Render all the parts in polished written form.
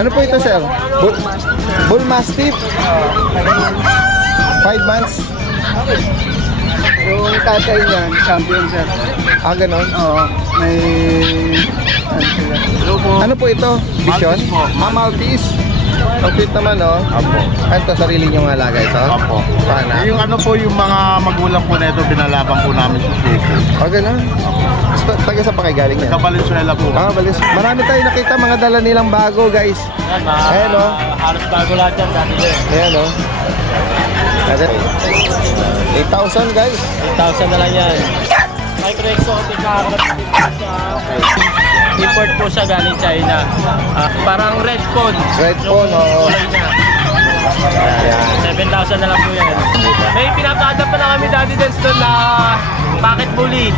Ano po ito, sir? Bull Mastiff. 5 months. Yung tatay niyan, champion, sir. Ah, ganon? Oo, may... Ano po ito? Vision? Maltese. Ang cute naman, no? Apo. Ano to, sarili nyong alaga ito? Apo. Paano? Yung ano po, yung mga magulang po na ito, pinalaban po namin sa Suko. Ah, ganon? Taga sa pakigaling yan? Sa Valenzuela po. Ah, balis. Marami tayo nakita mga dala nilang bago, guys. Ayan, no? Halos bago lahat yan dati yun. Ayan, no? 8,000, guys. 8,000 na lang yan. Micro exotic import po siya galing China. Parang red phone. Red phone, oo. Ayan. 7,000 na lang po yan. May pinapakadap pa na kami dati din doon na pocket bully.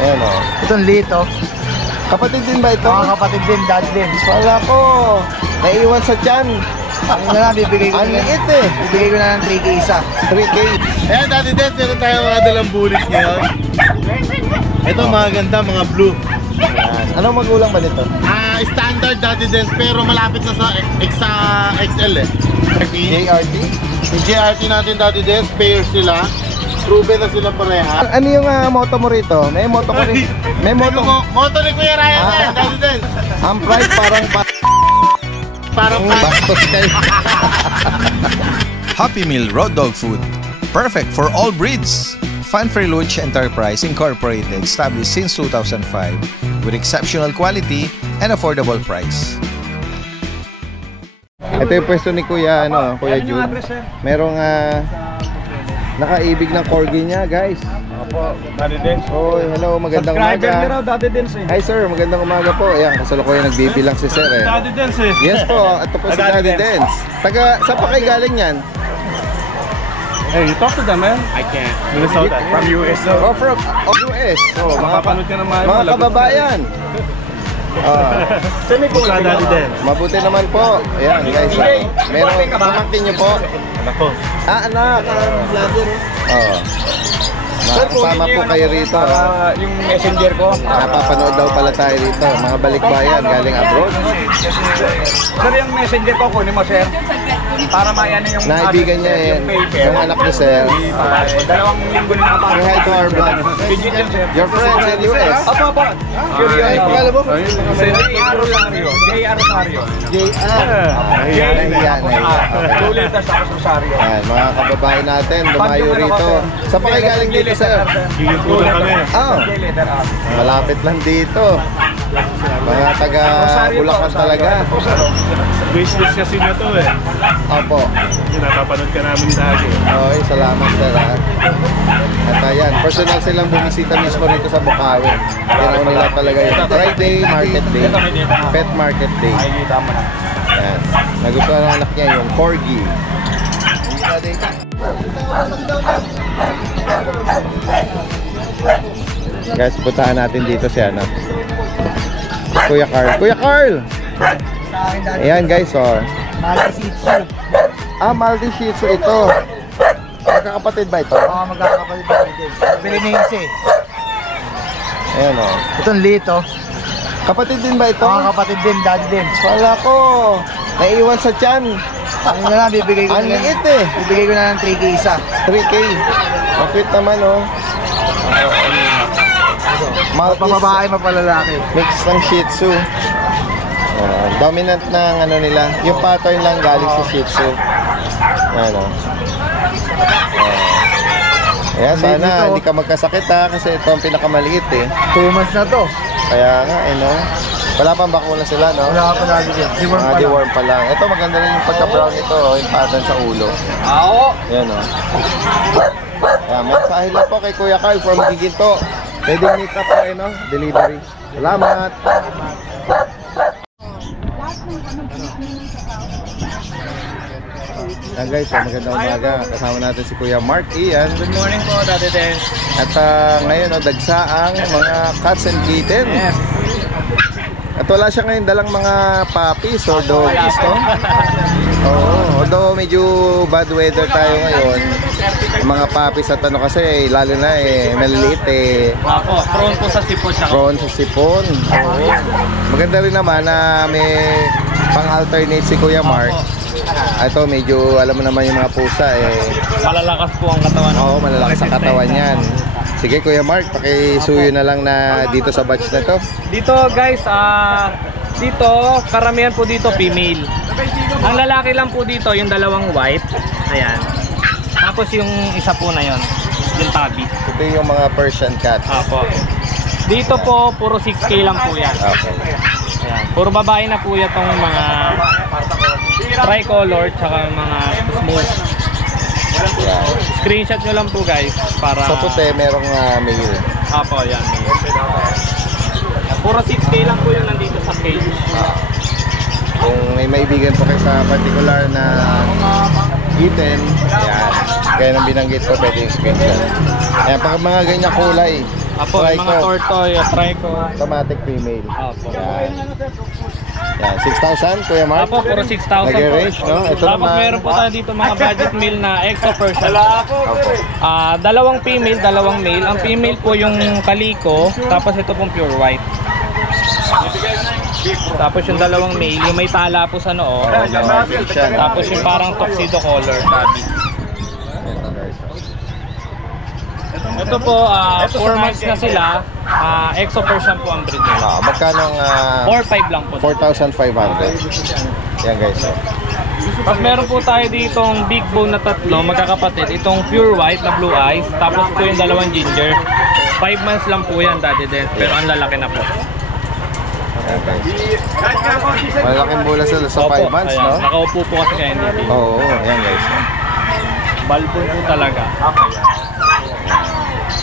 Ayan, no? Itong lito. Kapatid din ba ito? Mga kapatid din, dad din. Wala ko. Naiiwan sa tiyan. Ano na lang, bibigay ko Ang na lang. liit eh. Bibigay ko na ng 3K isa. 3K. Ayan, Daddy Des, meron tayo mga dalang bulis ngayon. Ito mga ganda, mga blue. Anong magulang ba nito? Standard Daddy Des, pero malapit na sa XL eh. JRT? Yung JRT natin Daddy Des, pair sila. Proven na sila pareha. Ano yung moto mo rito? May moto ko rin. May moto. Moto ni Kuya Ryan na Daddy Des. Ang price parang bastos kayo. Happy Meal Road Dog Food. Perfect for all breeds. Fanfare Luch Enterprise Incorporated, established since 2005 with exceptional quality and affordable price. Ito yung pwesto ni Kuya, Kuya Jude. Merong nakaibig ng corgi niya, guys. Opo, Daddy Des. Oh, hello, magandang umaga. Daddy din sa'yo. Hi sir, magandang umaga po. Ayan, kasalukuyan nagbibilang si sir eh. Daddy Des eh. Yes po, ito po si Daddy Dens. Saan pa kayo galing yan? Hey, you talk to them, man. I can't. Minnesota. From US. Oh, from US. Oh, Mapapanood ka naman. mga kababayan. Semi po ka, Daddy Des. Mabuti naman po. Ayan, guys. Merong pamangkin niyo po. Ako. Anak. Oh. Kasama po kayo rito. Yung messenger ko. Napapanood daw pala tayo rito. Mga balikbayan galing abroad. Sir, yung messenger ko, kunin mo, sir. Para mayan yung... Naibigan niya yan. Yung anak ni sir. Dalawang linggo na nakapasok. Say hi to our vlog. Your friends in US. Apo. Ay, pakala mo? J.R. Rosario. J.R. Rosario. JR. Nahiya. Julitas ako sa Rosario. Ayan, mga kababayan natin, lumayo rito. Saan pa kayo galing dito, sir? Gigitulan kami. Oh, J-letter R. malapit lang dito. Mga taga Bulacan talaga. Wishlist kasi na to eh. Opo. Napapanood ka namin lagi. Okay, salamat sir. At ayan, personal silang bumisita mismo rito sa Bukawi. Ginawa nila talaga yung Friday Market Day, Pet Market Day. Nakikita mo na. Ayan. Nagustuhan ng anak niya yung Corgi. Guys, puntahan natin dito si Kuya Carl. Kuya Carl! Ayan guys, oh. Malay Shih Tzu. Maldi Shih Tzu ito. Magkakapatid ba ito? Oo, magkakapatid ba din. Pirinense. Ayan, oh. Itong lito. Kapatid din ba ito? Mga kapatid din, daddy din. Wala ko. Naiiwan sa tiyan. Ano na lang, bibigay ko Ang na lang. liit eh. Bibigay ko na ng 3K isa. 3K. Bakit naman, oh. Maltese. Pababae, mapalalaki. Mix ng Shih Tzu. Dominant ng ano nila. Yung pattern lang galing sa Shih Tzu. Ayan, oh. Ayan, sana hindi ka magkasakit ha. Kasi ito ang pinakamaliit eh. 2 months na to. Kaya nga, no? Wala pang bakuna sila, no? Wala ka pa lagi din. Deworm pa lang. Deworm pa lang. Ito, maganda rin yung pagka-brown nito, oh, yung pattern sa ulo. Oo. Ayan, oh. Ayan, mensahe lang po kay Kuya Carl from Giginto. Pwede meet up po, no? Delivery. Salamat! Ayan guys, magandang umaga. Kasama natin si Kuya Mark Ian. Good morning po, Daddy Des. At ngayon, dagsaang mga cats and kittens. Yes. At wala siya ngayon dalang mga puppies or doggies, no? Oo, although medyo bad weather tayo ngayon. Yung mga puppies at ano kasi, lalo na maliliit Ako, prone po sa sipon siya. prone sa sipon. Oo. Maganda rin naman na may pang-alternate si Kuya Mark. Ito, medyo alam mo naman yung mga pusa Malalakas po ang katawan. Oo, malalakas ang katawan yan. Sige Kuya Mark, pakisuyo na lang na dito sa batch na to. Dito guys, dito karamihan po dito female. Ang lalaki lang po dito yung dalawang white. Ayan. Tapos yung isa po na yon, yung tabby. Ito yung mga Persian cat. Apo. Dito po puro 6K lang po yan. Okay. Ayan. Puro babae na po itong mga tricolor tsaka mga smooth. Yeah. Screenshot nyo lang po guys para... Sa puti, merong male. Apo, yan. Puro 6K lang po yung nandito sa cage. Kung may maibigan po kayo sa particular na item, yan. Kaya nang binanggit ko, pwede yung screenshot. Ayan, pag mga ganyan kulay, Apo, yung mga tortoise, trico. automatic female. Apo. Yan. Yan, 6,000 Kuya Mark. Apo, puro 6,000 po. Nag-range, no? Ito Tapos naman. meron po tayo dito mga budget meal na exo Persian. Dalawang female, dalawang male. Ang female po yung kaliko, tapos ito pong pure white. Tapos yung dalawang male, yung may tala po sa noo. Tapos yung parang tuxedo color, tabi. Ito po, 4 months na sila. Exo Persian po ang breed nila. Magkano ang 4-5 lang po. 4,500. Yan guys. Tapos meron po tayo ditong big bone na tatlo, magkakapatid. Itong pure white na blue eyes. Tapos po yung dalawang ginger. 5 months lang po yan, Daddy Den. Pero ang lalaki na po. Yan guys. Malaking bola sila sa 5 months, ayan. no? Nakaupo po kasi kaya hindi. Oo, yan guys. Balbon po talaga.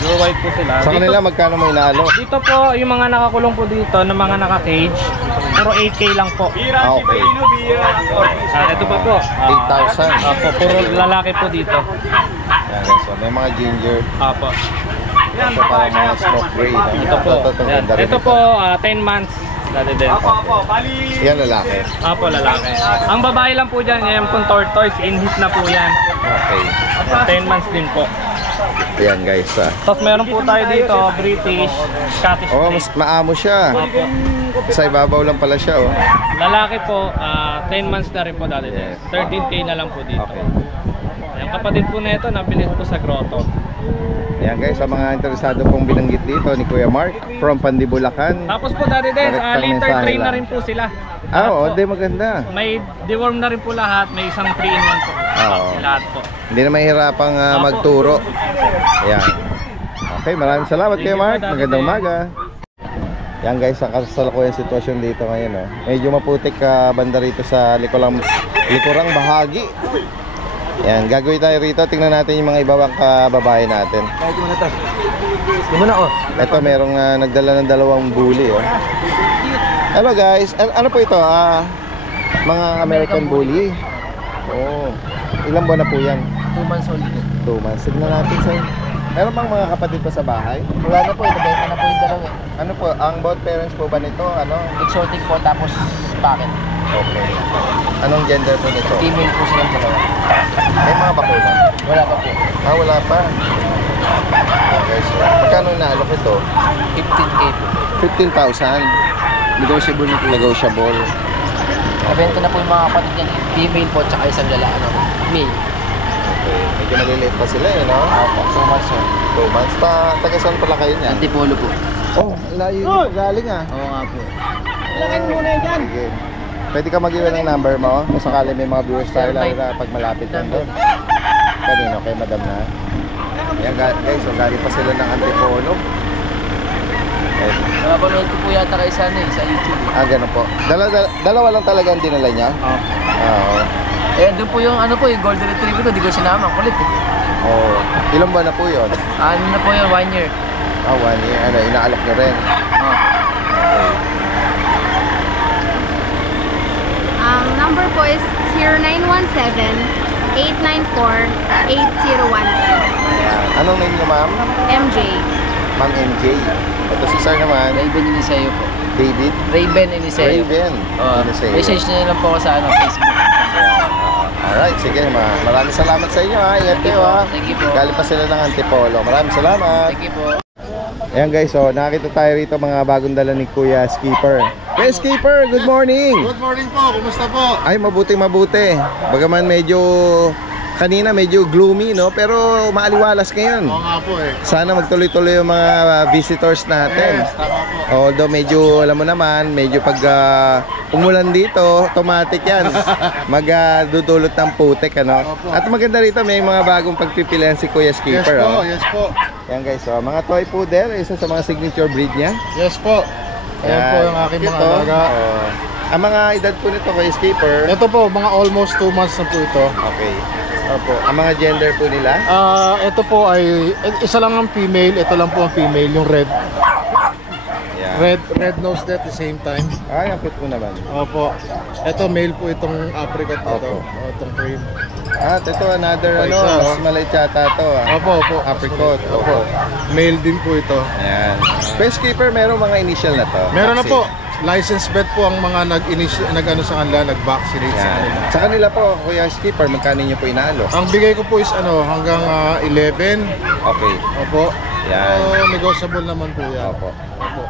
Pure white po sila. Sa kanila, magkano mo inaalo? Dito po, yung mga nakakulong po dito, ng mga naka-cage, puro 8K lang po. Okay. Ito pa po. 8,000. Apo, puro lalaki po dito. Yan guys. So, may mga ginger. Apo. Ito parang mga smoke gray. No? Ito po. Ito, Yan. ganda rin Ito po, 10 months. Dati din. Yan lalaki. Apo, lalaki. Ang babae lang po dyan, yung pong tortoise, in-hit na po yan. Okay. 10 months din po. Yan guys. Tapos meron po tayo dito, British, Scottish Oh, Grey. mas maamo siya. Apo. Sa ibabaw lang pala siya, oh. Lalaki po, 10 months na rin po dati din. 13K na lang po dito. Okay. Yung kapatid po na ito, nabilis po sa grotto. Yan guys, sa mga interesado pong binanggit dito ni Kuya Mark from Pandibulacan. Tapos po dati din, Direct litter mensahe tray na lang. rin po sila. Oo, Lahat po. di maganda. May deworm na rin po lahat, may isang 3-in-1 po. Oo. Lahat po. Hindi na mahihirapang magturo. Ayan. Okay, maraming salamat Kuya Mark. Magandang umaga. Yan guys, ang kasalukuyang sitwasyon dito ngayon. Oh. Medyo maputik banda rito sa likurang bahagi. Yan, gagawin tayo rito. Tingnan natin yung mga ibang kababae natin. Ito, merong nagdala ng dalawang bully. Oh. Hello guys, ano po ito? Mga American bully. Oh. Ilang buwan na po yan? 2 months old. 2 months. Tignan natin sa meron bang mga kapatid pa sa bahay? Wala na po, nabenta na po yung dalawa. Ano po, ang both parents po ba nito? Ano? Exotic po, tapos bakit? Okay. Anong gender po nito? Female po silang dalawa. May mga bakuna? Wala pa po. Wala pa. Okay, so magkano na-alok ito? 15K po. 15,000. Negotiable na po. Negotiable. Nabenta na po yung mga kapatid niyan. Female po, tsaka isang lalaki. Male. Okay. Medyo maliliit pa sila no? Opo, 2 months old. 2 months. Taga saan pala kayo niyan? Antipolo po. Oh, layo yung galing Oo nga po. Sige. Pwede ka mag-iwan ng number mo kung sakali may mga viewers tayo lalo na pag malapit lang doon. Kanino? Kay madam na. Ayan guys, so galing pa sila ng Antipolo. Napanood ko po yata kayo sa YouTube. Ganun po. Dalawa lang talaga ang dinala niya? Oo. Doon po yung yung golden retriever ko, di ko sinama. Kulit eh. Oh. Ilang buwan na po yun? Ano na po yung 1 year. 1 year. Inaalok niyo rin. Ang number po is 0917-894-8012. Anong name niyo ma'am? MJ. Ma'am MJ. Ito si sir naman. Raven Eliseo po. David. Raven Eliseo. Raven. Eliseo. Message nyo lang po ako sa Facebook. Alright, sige maraming salamat sa inyo ha. Ingat kayo ha. Thank you po. Galing pa sila ng Antipolo. Maraming salamat. Thank you po. Ayan guys, so nakita tayo rito mga bagong dala ni Kuya Skipper. Kuya Skipper, good morning! Good morning po, kumusta po? Ay, mabuti. Bagaman medyo kanina medyo gloomy, no? Pero maaliwalas ngayon. Oo nga po eh. Sana magtuloy-tuloy yung mga visitors natin. Yes, tama po. Although medyo, alam mo naman, medyo pag umulan dito, automatic yan. Magdudulot ng putik, ano? Opo. At maganda rito, may mga bagong pagpipilian si Kuya Yes Skipper. po, Oh. yes po. Yan guys, so, mga toy poodle, isa sa mga signature breed niya. Yes po. Ayan po yung aking mga Ito, alaga. oh. Ang mga edad po nito Kuya Skipper. Ito po, mga almost 2 months na po ito. Okay. Opo. Ang mga gender po nila. Ito po ay, isa lang ang female, ito lang po ang female, yung red. Yan. Red nosed at the same time. Ay, ang cute mo naman. Opo. Ito male po itong apricot nito. Opo. Itong cream. At ito another Ito, ano, isa, mas maliit yata to. Opo, opo. Apricot. Opo. Male din po ito. Ayan. Kuya Skipper, meron mga initial na to. Meron na Vaccine. po. License vet po ang mga nag-ano sa kanila, nag-vaccinate sa Yan. kanila. Sa kanila po, Kuya Skipper, magkano niyo po inaalo? Ang bigay ko po is hanggang 11. Okay. Opo. Yan. So, negotiable naman po yan. Opo. Opo.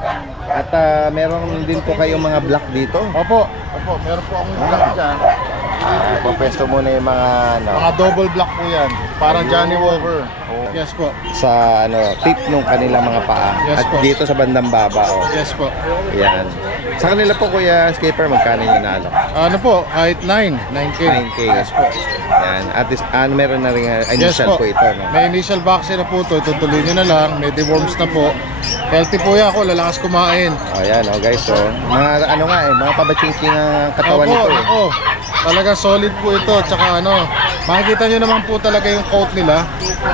At meron din po kayong mga black dito. Opo. Opo. Meron po akong black dyan. Pwesto muna yung mga ano, Mga double black po yan. Parang Johnny Walker. Oh. Yes po. sa ano, tip nung kanilang mga paa. Yes At po. dito sa bandang baba. Oh. Yes po. Yan. Sa kanila po Kuya Skipper, magkano yung inaalo? Ano po? Kahit 9K. 9K. Yes po. Yan. At least, meron na rin Yes initial po. po ito. No? May initial vaccine na po ito. Itutuloy nyo na lang. May deworms na po. Healthy po yan ako. Lalakas kumain. Oh, yan, oh, guys. So, mga ano nga mga pabachingsing ang katawan Opo, nito. Eh. opo. Talaga solid po ito. Tsaka makikita nyo naman po talaga yung coat nila.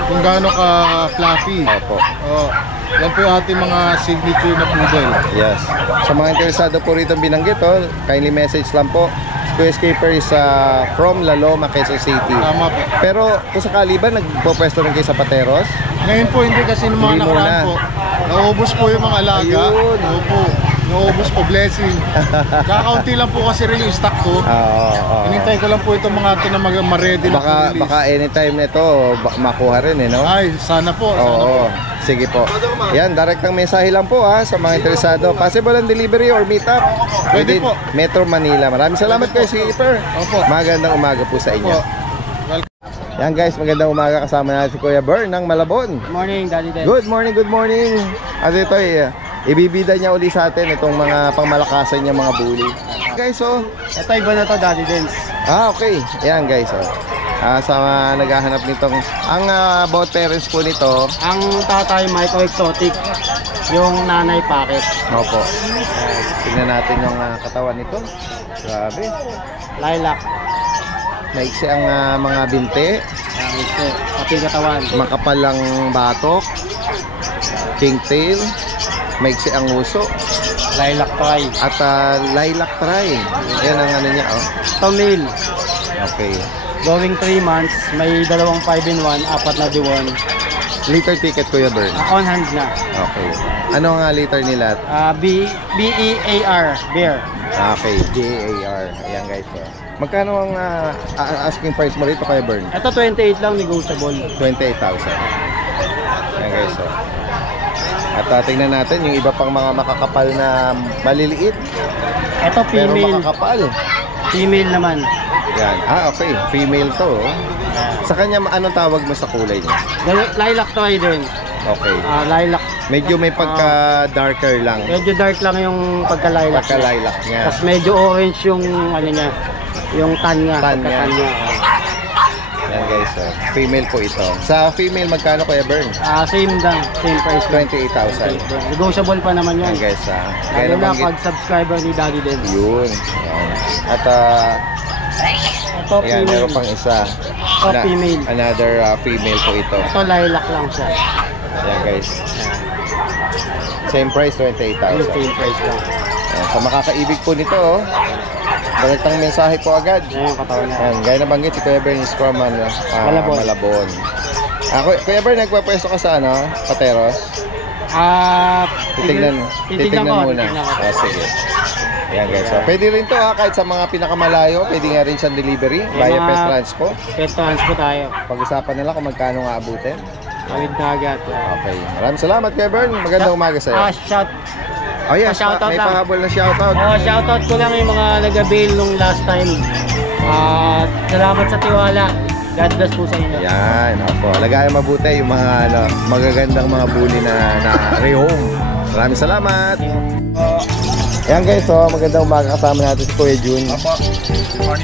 Kung gaano ka fluffy. Opo. Oh, yan po yung ating mga signature na poodle. Yes. Sa mga interesado po rito binanggit, kindly message lang po. Kuya Skipper is from La Loma, Quezon City. Tama po. Pero kung sakali ba nagpo-pwesto rin kayo sa Pateros? Ngayon po hindi kasi ng mga Hindi nakaraan muna. po. Naubos po yung mga alaga. Ayun. Opo. Naubos po, blessing. Kakaunti lang po kasi rin yung stock ko. Oo. Hinintay ko lang po itong mga ito na ma-ready na po release. Baka anytime nito makuha rin no? Ay, sana po. Sana po. Oo. Sige po. Yan, direktang mensahe lang po sa mga interesado. Possible ang delivery or meet up. Pwede within po. Metro Manila. Maraming salamat Kuya Skipper. Opo. Magandang umaga po sa inyo. Opo. Yan guys, magandang umaga, kasama natin si Kuya Bern ng Malabon. Morning, Daddy Den. Good morning, good morning. At ito ibibida niya uli sa atin itong mga pangmalakasan niya mga bully. Guys, Ito iba na to, Daddy Dens. okay. Yan guys, sa mga naghahanap nitong, ang both parents po nito, Ang tatay, Micro Exotic. Yung nanay, Packet. opo. Tingnan natin yung katawan nito. Grabe. Lilac. Maiksi ang mga binte, Ito, pati katawan. makapal ang batok, kingtail, maiksi ang uso, Lilac toy. at lilac try. Yan ang ano niya, Ito, male. Okay. Going 3 months. May dalawang 5-in-1, 4 na diwan. Liter ticket, Kuya Bern. On hand na. Okay. Ano ang liter nila? B-E-A-R. Bear. Okay, DAR. Ayan guys. Magkano ang asking price mo rito, Kuya Bern? Ito 28 lang, negotiable. 28,000. Ayan guys. At tingnan natin yung iba pang mga makakapal na maliliit Ito pero female. makakapal. Female naman. Yan. Okay. Female to. Sa kanya, anong tawag mo sa kulay niya? Lilac toy din. Okay. Lilac. Medyo may pagka-darker lang. Medyo dark lang yung pagka-lilac. Pagka-lilac niya. Tapos medyo orange yung ano niya. Yung tan niya. Tan niya. pagka-tan niya. Yan guys. Female po ito. Sa female, magkano Kuya Bern? Same lang. Same price lang. 28,000. Negotiable pa naman yan. Yan guys. Kaya Lalo na nabanggit. pag subscriber ni Daddy Den. Yun. Yan. At Ito ayan, female. meron pang isa. Ito female. Another female po ito. Ito lilac lang siya. Yan guys. Same price, 28,000. Same price lang. Ayan, sa makakaibig po nito, direktang mensahe po agad. Yan yung katawan niya. Ayan, gaya na banggit, si Kuya Bern is from Malabon. Malabon. Kuya Bern, nagpapwesto ka sa Pateros? Titignan Titignan muna. ko. Sige. Ayan guys. So, pwede rin to kahit sa mga pinakamalayo, pwede nga rin siyang delivery via mga- Pet Transpo. Pet transpo tayo. Pag-usapan nila kung magkano nga abutin. Tawid dagat. Okay. Maraming salamat, Kuya Bern. Magandang umaga sa'yo. Oh, yes, shoutout may lang. pahabol na shoutout. Shoutout ko lang yung mga nag-avail nung last time. Salamat sa tiwala. God bless po sa inyo. Yan, opo. Alagayan mabuti yung mga magagandang mga bully na rehome. Maraming salamat. Yan guys, magandang umaga, kasama natin si Kuya Jun. Apo.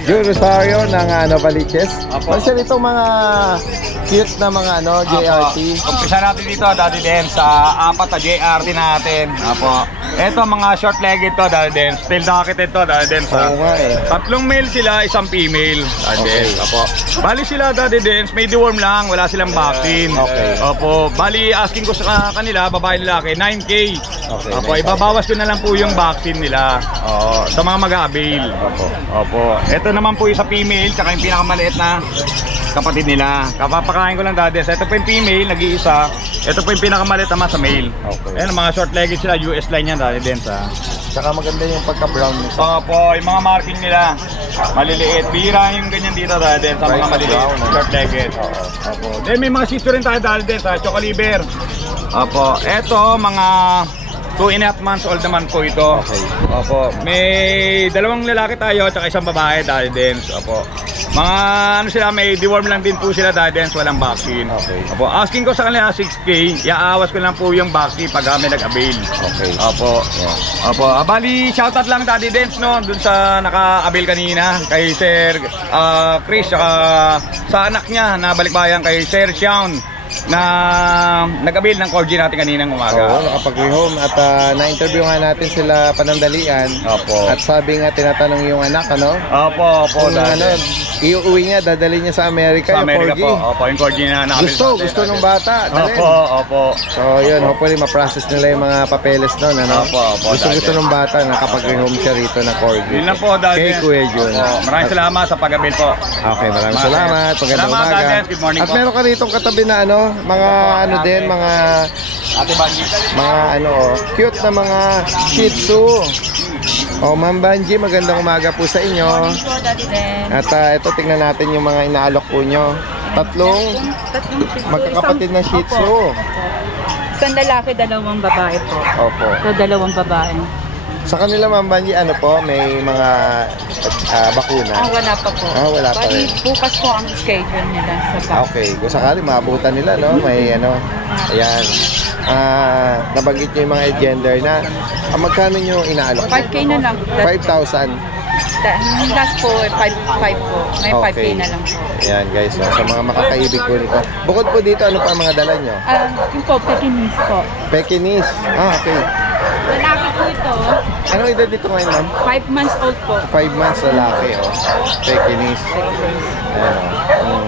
Jun Rosario ng Novaliches. Apo. Ano siya itong mga cute na mga JRT? Umpisa natin dito, Daddy Den, sa apat na JRT natin. Apo. Ito, mga short-legged to, Daddy Den. Still nakakit ito, Daddy Den. Oo nga eh. Tatlong male sila, isang female. Daddy Okay. Den. Apo. Bali sila, Daddy Den, may deworm lang, wala silang vaccine. Okay. Opo. Bali, asking ko sa kanila, babae lalaki, 9K. Okay, Opo, 9,000. ibabawas ko na lang po yung vaccine nila. Oo, sa mga mag-a-avail. Opo. Opo. Ito naman po yung sa female, tsaka yung pinakamaliit na kapatid nila. Kapapakain ko lang, Dades. Ito po yung female, nag-iisa. Ito po yung pinakamaliit naman sa male. Okay. Ayan, mga short-legged sila, US line yan, Dades. Tsaka maganda yung pagka-brown nito. Opo, yung mga marking nila, maliliit. Bihira yung ganyan dito, Dades, sa mga Right, maliliit, brown, eh. short-legged. Opo. Then may mga sister rin tayo, Dades, Chocoliver. Opo. Ito, mga 2.5 months old naman po ito. Okay. Opo. May dalawang lalaki tayo at isang babae, Dardens. Opo. Mga ano sila, may deworm lang din po sila, Dardens, walang vaccine. Okay. Opo. Asking ko sa kanila 6K, iaawas ko lang po yung vaccine pag kami nag-avail. Okay. Opo. Yeah. Opo. Bali, shoutout lang, Daddy Dens, no, dun sa naka-avail kanina kay Sir Chris, saka sa anak niya na balikbayan kay Sir Sean na nag-avail ng Corgi natin kaninang umaga. Oo, nakapag-rehome at na-interview nga natin sila panandalian. Opo. At sabi nga, tinatanong yung anak, Opo, kung iuwi niya, dadali niya sa Amerika, sa yung Amerika Corgi. po. Opo, yung Corgi na nakabil Gusto ng bata. Dalhin. Opo. So yun, hopefully ma-process nila yung mga papeles doon, Opo, Gusto ng bata, nakapag-rehome siya rito na Corgi. Yun lang po, Daddy. Kay Kuya Jun. Opo, maraming salamat sa pag-avail po. Okay, maraming salamat. Magandang Salamat, umaga. Daddy. Good morning At po. meron ka rito katabi na mga mga Ate Banji. cute na mga Shih Tzu. Ma'am Banji, magandang umaga po sa inyo. At ito, tingnan natin yung mga inaalok po nyo. Tatlong magkakapatid na Shih Tzu. Isang lalaki, dalawang babae po. Opo. So, dalawang babae. Sa kanila, Ma'am Banji, may mga bakuna? Wala pa po. Wala pa Bali, rin. bukas po ang schedule nila sa back. Okay, kung sakali maabutan nila, may ayan. Nabanggit nyo yung mga gender na magkano nyo inaalok? 5K na lang. 5,000. Last po, 5 po. May 5K na lang po. Ayan guys, sa mga makakaibig po nito. Bukod po dito, ano pa ang mga dala nyo? Yung po, Pekinese po. Pekinese. Okay. Lalaki po ito. Anong edad dito ngayon, ma'am? 5 months old po. 5 months lalaki, Pekinese. Ayan,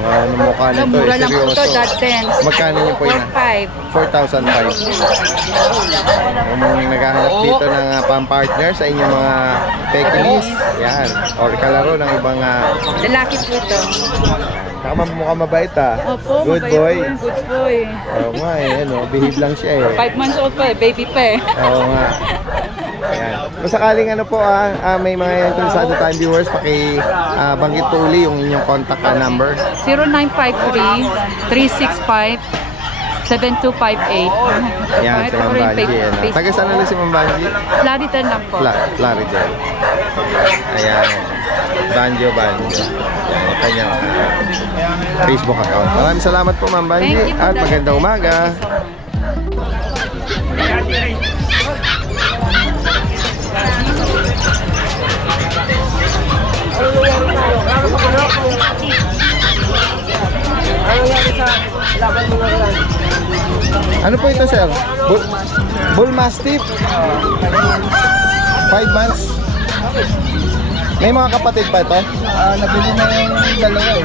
ano mukha nito, Mura lang po ito, seryoso. that 10. Magkano nyo po yun? 4,500. 4,500. Kung naghahanap dito ng pang-partner sa inyong mga Pekinese, yan. Or kalaro ng ibang Lalaki po ito. mukhang mabait Opo, Good mabait boy. po yun, good boy. Oo nga behave lang siya 5 months old pa baby pa Oo nga. Ayan. Kung sakaling may mga interesado tayong viewers, banggit po uli yung inyong contact number. 0953-365-7258. Ayan, si Ma'am Banji. Taga saan na si Ma'am Banji? Claritel lang po. Claridel. Ayan. Banjo. Ayan, yung kanyang Facebook account. Maraming salamat po, Ma'am Banji. Thank you po, At Daddy. magandang umaga. Ano po ito, sir? Bull Mastiff. 5 months. May mga kapatid pa ito? Nabili na yung dalawa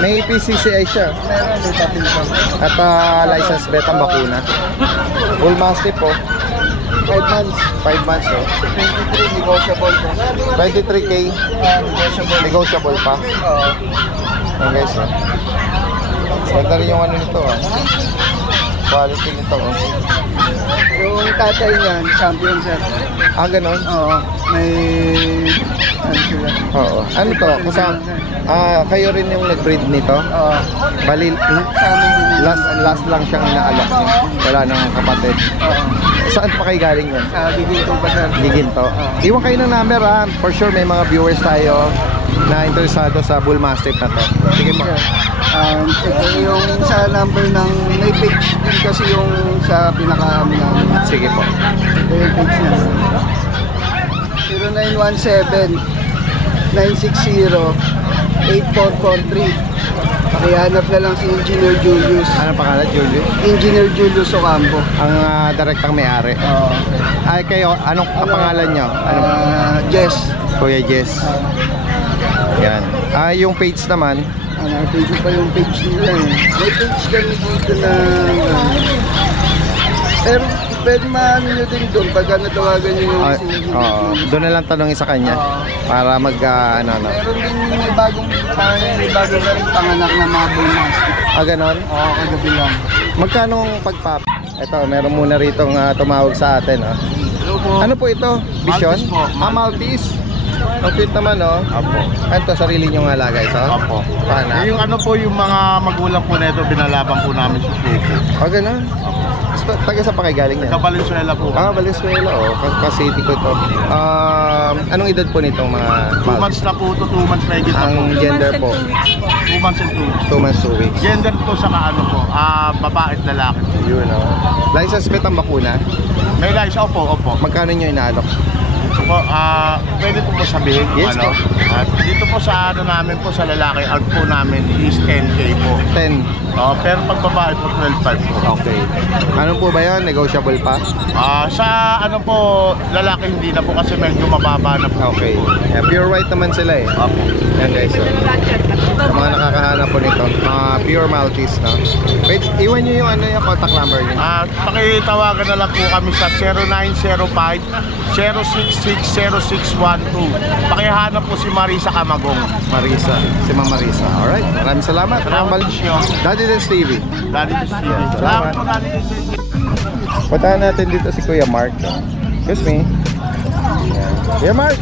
May PCCI siya. Meron, may papel pa. At license bet ang bakuna. Bull Mastiff po. 5 months. 5 months, 23, negotiable po. 23K. Negotiable. Negotiable pa. Oo. Ayan guys, ganda rin yung nito, quality nito, Yung tatay niyan, champion sir. Ganon? Oo. may ano sila. Oo. Ano to? Kasama, kayo rin yung nag-breed nito? Oo. Bali, Sa amin din. last lang siyang inaalok niyo. Wala nang kapatid. Oo. Saan pa kayo galing yun? Sa Giginto pa sir. Giginto. Iwan kayo ng number ha. For sure may mga viewers tayo na interesado sa Bull Mastiff na to. Sige po. Ito yung sa number ng may page din kasi yung sa pinaka-ano namin. Sige po. Ito yung page niya. 0917-960-8443. Pakihanap na lang si Engineer Julius. Anong pangalan, Julius? Engineer Julius Ocampo. Ang direktang may-ari. Oo. Ay kayo, anong pangalan nyo? Jess. Kuya Jess. Yan. Yung page naman, Page pa yung page nila eh. May page kami dito na pero pwede maano nyo din doon pagka natawagan nyo yung doon na lang tanongin sa kanya para mag ano. Meron din may bagong na rin panganak na mga bull mastiff. Ganon? Oo, kagabi lang. Magkano ang pagpap? Ito, meron muna rito tumawag sa atin. Ano po ito? Vision? Maltese po. Maltese. Ang cute naman, Apo. Ito, sarili nyong alaga ito? Apo. Paano? Yung ano po, yung mga magulang po na ito, binalaban po namin sa suko. Ganon? Taga sa pakigaling niya? Sa Valenzuela po. Valenzuela, Ka-city ko ito. Anong edad po nitong mga 2 months na po ito, 2 months na higit na po. Ang gender po? 2 months and 2 weeks. 2 months, 2 weeks. Gender po sa ano po, babae at lalaki. Yun, License plate ang bakuna? May license, opo. Magkano nyo inaalok? Po, pwede po sabihin Yes, ano? Dito po sa ano namin po sa lalaki, out po namin is 10K po. 10. Pero pag babae po 12.5 po. Okay. Ano po ba yun? Negotiable pa? Sa ano po, lalaki hindi na po kasi medyo mababa na po. Okay. Yeah, pure white naman sila eh. Opo. Yan guys. Mga nakakahanap po nito. Mga pure Maltese, no? Wait, iwan nyo yung yung contact number nyo. Pakitawagan na lang po kami sa 0905-066-0612. Pakihanap po si Marisa Camagong. Marisa. Si Ma'am Marisa. Alright. Maraming salamat. Salamat nyo. Daddy Dance TV. Daddy Steve. Salamat po, Daddy Steve. Puntahan natin dito si Kuya Mark. Excuse me. Kuya Mark.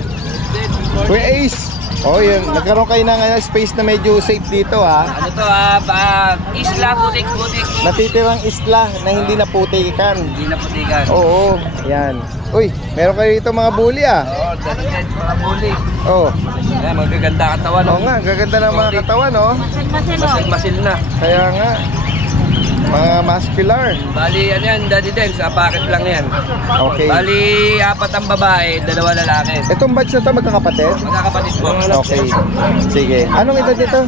Kuya Ace. Yun. Nagkaroon kayo ng space na medyo safe dito, ha? Ano to, isla, putik-putik. Natitirang isla na hindi naputikan. Hindi na putikan. Oo. Yan. Uy, meron kayo dito mga bully, Daligan, mga bully. Ayan, magaganda katawan. Oo nga, gaganda ng mga katawan, Masil na. Kaya nga, mga muscular. Bali, ano yan, Daddy Dance, packet lang yan. Okay. Bali, 4 ang babae, 2 lalaki. Itong batch na to magkakapatid? Magkakapatid po. Okay. Sige. Anong edad nito?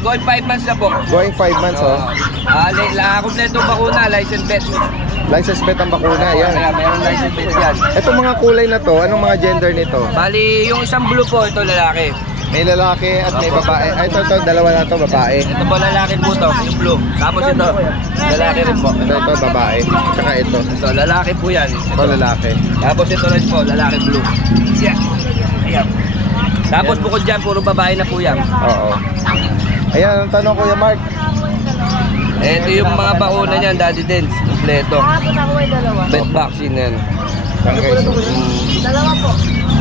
Going 5 months na po. Going 5 months, Kompleto bakuna, license bet. License bet ang bakuna, yan. Kaya meron license bet yan. Itong mga kulay na to, anong mga gender nito? Bali, yung isang blue po, ito lalaki. May lalaki at may babae. Ito, dalawa na to, babae. Ito po lalaki po to, yung blue. Tapos ito, lalaki rin po. Ito, babae. Tsaka ito. Ito, lalaki po yan. Ito, lalaki. Tapos ito rin po, lalaki blue. Yeah. Ayan. Tapos bukod dyan, puro babae na po yan. Oo. Ayan, ang tanong, Kuya Mark. Ito yung mga bakuna niyan, Daddy Dance. Kompleto. Bet vaccine yan. Yan guys.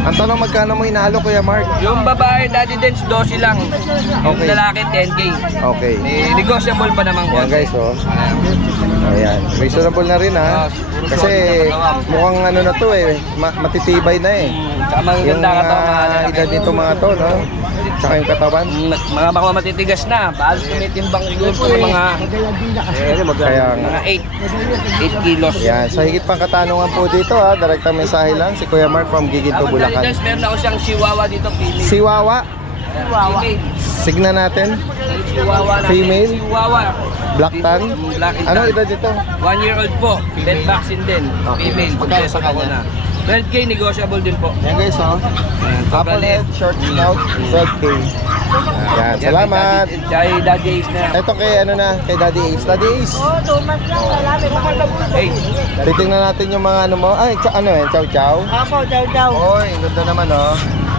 Ang tanong, magkano mo inaalok, Kuya Mark? Yung babae, Daddy Dance, 12 lang. Yung Okay. lalaki, 10K. Okay. Negotiable pa naman po. Yan guys, Ayan. Reasonable na rin, ha? Kasi mukhang ano na to eh. Matitibay na eh. Tsaka Yung maganda ka to, edad nito mga to, no? Tsaka yung katawan. mga baka matitigas na. Paano tumitimbang siguro po ng mga Kaya nga. mga 8 kilos. Yan. Sa higit pang katanungan po dito, ha? Direktang mensahe lang. Si Kuya Mark from Giginto, Tapos Daddy Bulacan. Dance, meron ako siyang chihuahua dito, female. Chihuahua. Female. Signa natin. Chihuahua natin. Female? Chihuahua. Black tan. Black and Anong tan. edad dito? 1 year old po. Dead vaccine din. Okay. Female. Magkano sa Kompleto kanya? na. 12K negotiable din po. Yan guys, Couple head, short snout, 12K. Yan, salamat. Kay Daddy Ace na. Ito kay ano na, kay Daddy Ace. Daddy Ace. Hey, Titingnan natin yung mga ano mo. Ay, ano chow chow? Apo, daw. Oy, ang ganda naman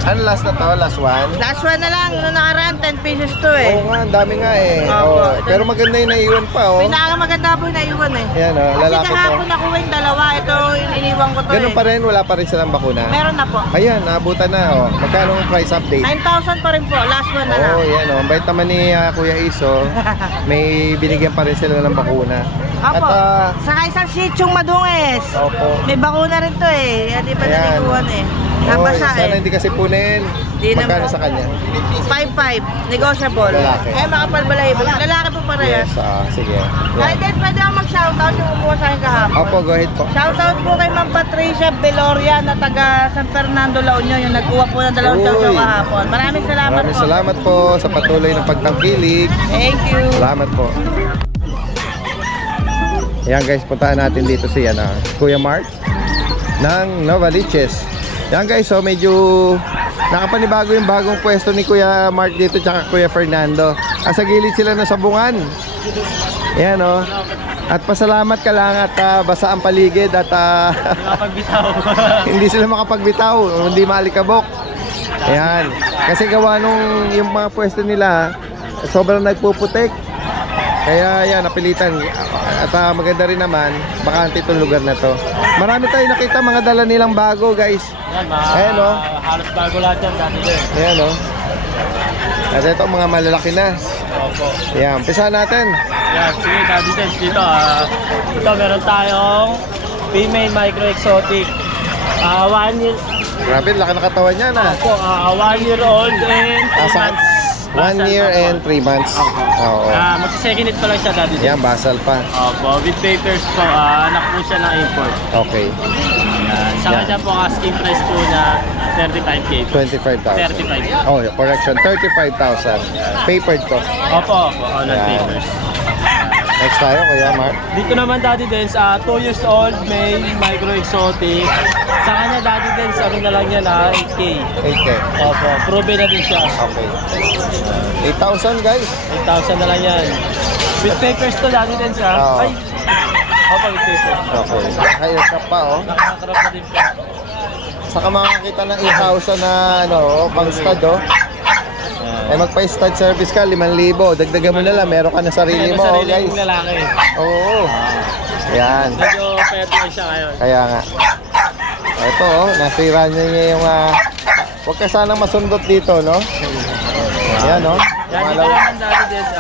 Ano last na to? Last one? Last one na lang, nung nakaraan, 10 pieces to eh. Oo nga, ang dami nga eh. Opo. Oo. Pero maganda yung naiwan pa oh. Pinakamaganda po yung naiwan eh. Ayan oh, Kasi lalaki kahapon po. nakuha yung dalawa, ito yung iniwan ko to Ganun eh. pa rin, wala pa rin silang bakuna. Meron na po. Ayan, naabutan na oh. Magkano ang price update? 9,000 pa rin po, last one na lang. Oo, yan oh. Ang bait naman ni Kuya Iso. May binigyan pa rin sila ng bakuna. Opo, At saka isang shih-tzu madungis. opo. May bakuna rin to eh, hindi pa Ayan. nalikuhan eh. Oh, Nabasa sana eh. hindi kasi punin. Di Magkano naman. sa kanya? 5-5, negotiable. Lalaki. Eh, makapal balahibo. Lalaki po parehas. Yes, sige. Ay, Yan. then pwede ako mag-shoutout yung kumuha sa akin kahapon. Opo, go ahead po. Shoutout po kay Ma'am Patricia Beloria na taga San Fernando, La Union, yung nagkuha po ng dalawang Uy. chow kahapon. Maraming salamat Maraming po. salamat po sa patuloy ng pagtangkilik. Thank you. Salamat po. Ayan guys, puntahan natin dito si Kuya Mark ng Novaliches. Ayan guys, so medyo nakapanibago yung bagong pwesto ni Kuya Mark dito tsaka Kuya Fernando. Sa gilid sila ng sabungan. Ayan o. At pasalamat ka lang at basa ang paligid at Nakapagbitaw. hindi sila makapagbitaw, hindi maalikabok. Ayan. Kasi gawa nung yung mga pwesto nila, sobrang nagpuputik. Kaya yan, napilitan. At maganda rin naman, bakante itong lugar na to. Marami tayo nakita mga dala nilang bago guys. Yan, Ayan o. halos bago lahat yan dati din. Ayan o. At ito mga malalaki na. Opo. Ayan, umpisa natin. Yan, sige, Daddy Dance dito. Ito, meron tayong female micro exotic. 1 year, Grabe, laki na katawan niya na. po, 1 year old and 3 months. 1 year and 3 months. Oo. Magsi-second it pa lang siya, Daddy Dance. Yan, basal pa. Opo, with papers po, anak po siya ng import. Okay. Yan. Sa kanya po, asking price po na 35K po. 25,000. 35. Oh, correction. 35,000. Papered to. Opo, all on Yan. papers. Next tayo, Kuya Mark. Dito naman, Daddy Dance, 2 years old, male, micro exotic. Sa kanya, Daddy Dance, ano na lang yan, 8K. 8K. Opo, proven na din siya. Okay. 8,000 guys. 8,000 na lang yan. With papers to, Daddy Dance, ha? Oo. Ay! Opo, with papers. Okay. Naka-ear cap pa oh. Nakakarap na din siya. Saka makakita ng 8,000 na pang stud oh. Eh magpa-stud service ka 5,000. Dagdagan mo na lang, meron ka na sarili mo oh, guys. Sariling lalaki. Oo. Yan. Medyo payat lang siya ngayon. Kaya nga. Ito oh, nasira niya yung huwag ka sanang masundot dito, no? Yan oh. Yan, dito naman, Daddy Dance,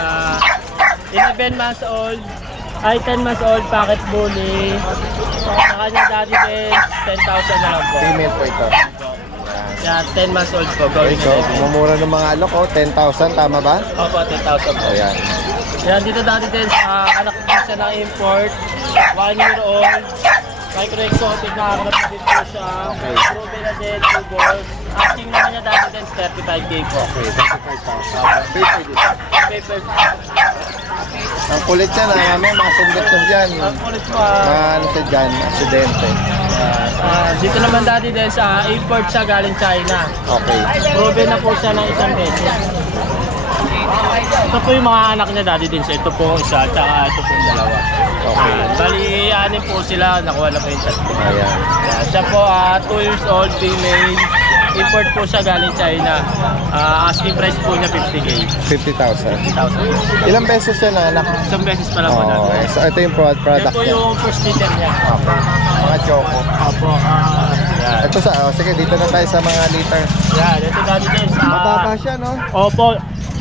11 months old, ay 10 months old, pocket bully. Sa kanya, Daddy Dance, 10,000 na lang po. Female po ito. Yan, 10 months old po, going Ito, 11. mumura ng mga alok oh, 10,000 tama ba? Opo, 10,000 po. Ayan. Yan, dito, Daddy Dance, anak po siya ng import, 1 year old, micro exotic, nakakarap na din po siya. Proven na din, 2 balls. Asking naman niya, Daddy Dance, 35K po. Okay, 25,000. Paper dito. Papers. Ang kulit yan may mga sundot na dyan. Ang kulit po, Mga ano siya dyan, aksidente. dito naman, Daddy Dance, import siya galing China. Okay. Proven na po siya ng isang beses. Ito po yung mga anak niya, Daddy Dance. Ito po isa, tsaka ito po yung dalawa. Okay. Bali, 6 po sila, nakuha na po yung tatlo. Ayan. Siya po, 2 years old, female. Import po siya galing China. Asking price po niya 50K. 50,000. 50,000. Ilang beses yan na anak? Isang beses pa lang po Oo, natin. so ito yung Yan product po niya. yung first litter niya. Okay. Mga choco. Opo, yan. Ito sige, dito na tayo sa mga liter. Yan, ito, Daddy Dance. Mababa siya, no? Opo,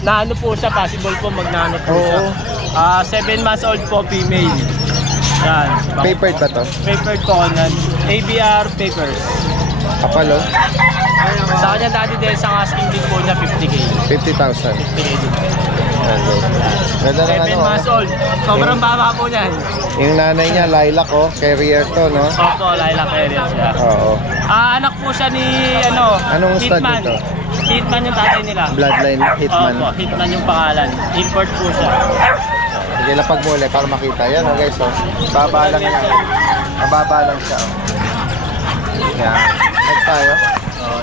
naano po siya, possible po magnano po Oo. siya. 7 months old po, female. Yan. Papered ba to? Papered po nan. ABR papers. Kapalo? Sa kanya, Daddy Dance, ang asking din po niya 50K. 50,000. 50K din. Ganda ng 7 months old. Sobrang baba po niyan. Yung nanay niya, lilac oh. Carrier to, no? Opo, lilac area siya. Oo. Anak po siya ni, Anong stud Hitman. ito? Hitman yung tatay nila. Bloodline Hitman. Opo, Hitman yung pangalan. Import po siya. Sige, lapag muli para makita. Yan oh guys, oh. Baba lang yan. Mababa lang siya, oh. Yan. Next tayo.